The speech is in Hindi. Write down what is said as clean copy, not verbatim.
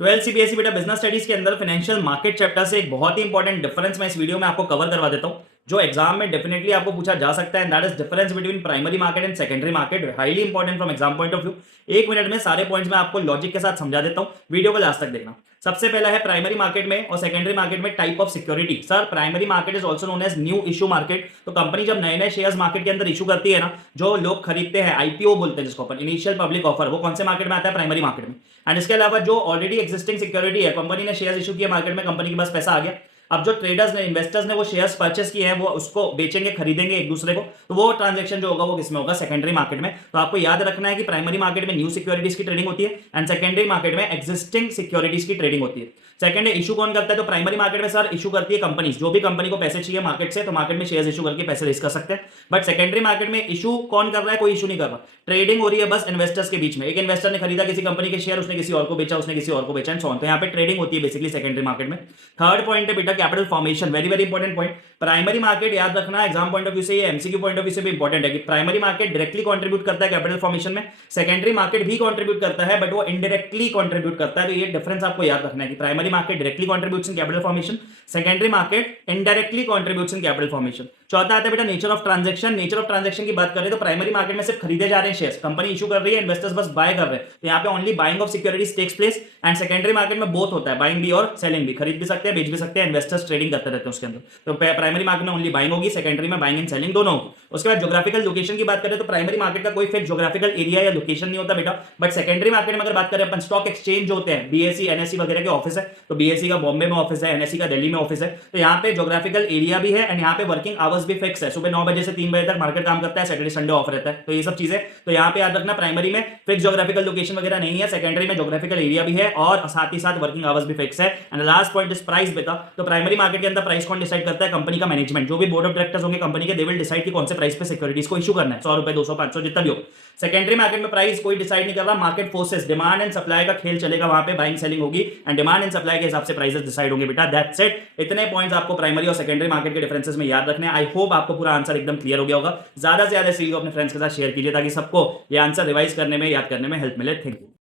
12 सीबीएसई बेटा बिजनेस स्टडीज के अंदर फाइनेंशियल मार्केट चैप्टर से एक बहुत ही इंपॉर्टेंट डिफरेंस मैं इस वीडियो में आपको कवर करवा देता हूं, जो एग्जाम में डेफिनेटली आपको पूछा जा सकता है, and that is difference between primary market and secondary market. Highly important from exam point of view. एक मिनट में सारे पॉइंट्स मैं आपको लॉजिक के साथ समझा देता हूं, वीडियो को लास्ट तक देखना। सबसे पहला है प्राइमरी मार्केट में और सेकेंडरी मार्केट में type of security. Sir, primary market is also known as new issue market. तो कंपनी जब नए नए शेयर्स मार्केट के अंदर इशू करती है ना, जो लोग खरीदते हैं, आईपीओ बोलते हैं जिसको अपन, इनिशियल पब्लिक ऑफर, वो कौन से मार्केट में आता है? प्राइमरी मार्केट में। एंड इसके अलावा जो ऑलरेडी एक्जिस्टिंग सिक्योरिटी है, कंपनी ने शेयर्स इशू किया मार्केट में, कंपनी के पास पैसा आ गया, अब जो ट्रेडर्स ने, इन्वेस्टर्स ने वो शेयर्स परचेस किए हैं, वो उसको बेचेंगे, खरीदेंगे एक दूसरे को, तो वो ट्रांजैक्शन जो होगा वो किसमें होगा? सेकेंडरी मार्केट में। तो आपको याद रखना है कि प्राइमरी मार्केट में न्यू सिक्योरिटीज की ट्रेडिंग होती है एंड सेकेंडरी मार्केट में एक्जिस्टिंग सिक्योरिटीज की ट्रेडिंग होती है। सेकंड है इशू कौन करता है? तो प्राइमरी मार्केट में सर इशू करती है कंपनीज। जो भी कंपनी को पैसे चाहिए मार्केट से, तो मार्केट में शेयर्स इशू करके पैसे रेज कर सकते हैं। बट सेकेंडरी मार्केट में इशू कौन कर रहा है? कोई इशू नहीं कर रहा, ट्रेडिंग हो रही है बस इन्वेस्टर्स के बीच में। एक इन्वेस्टर ने खरीदा किसी कंपनी के शेयर, उसने किसी और को बेचा, उसने किसी और को बेचा, एंड सो ऑन। तो यहाँ पे ट्रेडिंग होती है बेसिकली सेकेंडरी मार्केट में। थर्ड पॉइंट है बेटा capital formation, very very important point. Primary market याद रखना एग्जाम पॉइंट ऑफ व्यू से, ये एमसीक्यू पॉइंट ऑफ व्यू से भी इंपॉर्टेंट है कि प्राइमरी मार्केट डायरेक्टली कंट्रीब्यूट करता है कैपिटल फॉर्मेशन में, सेकेंडरी मार्केट भी कंट्रीब्यूट करता है बट वो इनडायरेक्टली कंट्रीब्यूट करता है। तो ये डिफरेंस आपको याद रखना है कि primary market directly contributes in capital formation, secondary market indirectly contributes in capital formation. चौथा आता है बेटा nature of transaction. Nature of transaction की बात करें तो प्राइमरी मार्केट में सिर्फ खरीदे जा रहे हैं शेयर्स, कंपनी इशू कर रही है, इन्वेस्टर्स बस बाय कर रहे हैं, तो यहाँ पे only buying of securities takes place. And secondary market में बोथ होता है, बाइंग भी और सेलिंग भी, खरीद भी सकते हैं, बेच भी सकते हैं, इन्वेस्टर्स ट्रेडिंग करते रहते हैं उसके अंदर। तो प्राइमरी मार्केट में ओनली बाइंग होगी, सेकेंडरी में बाइंग एंड सेलिंग दोनों होगी। उसके बाद ज्योग्राफिकल लोकेशन की बात करें तो प्राइमरी मार्केट का कोई फिक्स ज्योग्राफिकल एरिया या लोकेशन नहीं होता बेटा, बट सेकेंडरी मार्केट में अगर बात करें अपन, स्टॉक एक्सचेंज जो होते हैं, बीएसई एनएससी वगैरह के ऑफिस है, तो बीएसई का बॉम्बे में ऑफिस है, एनएससी का दिल्ली में ऑफिस है, तो यहाँ पे ज्योग्राफिकल एरिया भी है एंड यहाँ पे वर्किंग आवर्स भी फिक्स है। सुबह 9 बजे से 3 बजे तक मार्केट काम करता है, सैटरडे संडे ऑफ रहता है, तो ये सब चीजें तो यहाँ पे याद रखना। प्राइमरी में फिक्स ज्योग्राफिकल लोकेशन वगैरह नहीं है, सेकेंडरी में ज्योग्राफिकल एरिया भी है और साथ ही साथ वर्किंग आवर्स भी फिक्स है। And last point is price बेटा। तो प्राइमरी मार्केट के अंदर प्राइस कौन डिसाइड करता है? कंपनी का मैनेजमेंट। जो भी बोर्ड ऑफ डायरेक्टर्स होंगे कंपनी के, दे विल डिसाइड कि कौन से प्राइस पे सिक्योरिटीज को इशू करना है, 100 रुपए, 200, 500, जितना भी हो। सेकेंडरी मार्केट में प्राइस कोई डिसाइड नहीं कर रहा, market forces, demand and supply का खेल चलेगा, वहां पे बाइंग सेलिंग होगी एंड डिमांड एंड सप्लाई के हिसाब से प्राइसेस डिसाइड होंगे बेटा। That's it. इतने पॉइंट्स आपको प्राइमरी और सेकेंडरी मार्केट के डिफरेंसेस में याद रखने हैं। आई होप आपको पूरा आंसर एकदम क्लियर हो गया होगा। ज्यादा से ज्यादा इस वीडियो अपने फ्रेंड्स के साथ शेयर कीजिए ताकि सबको ये आंसर रिवाइज करने में, याद करने में हेल्प मिले। Thank you.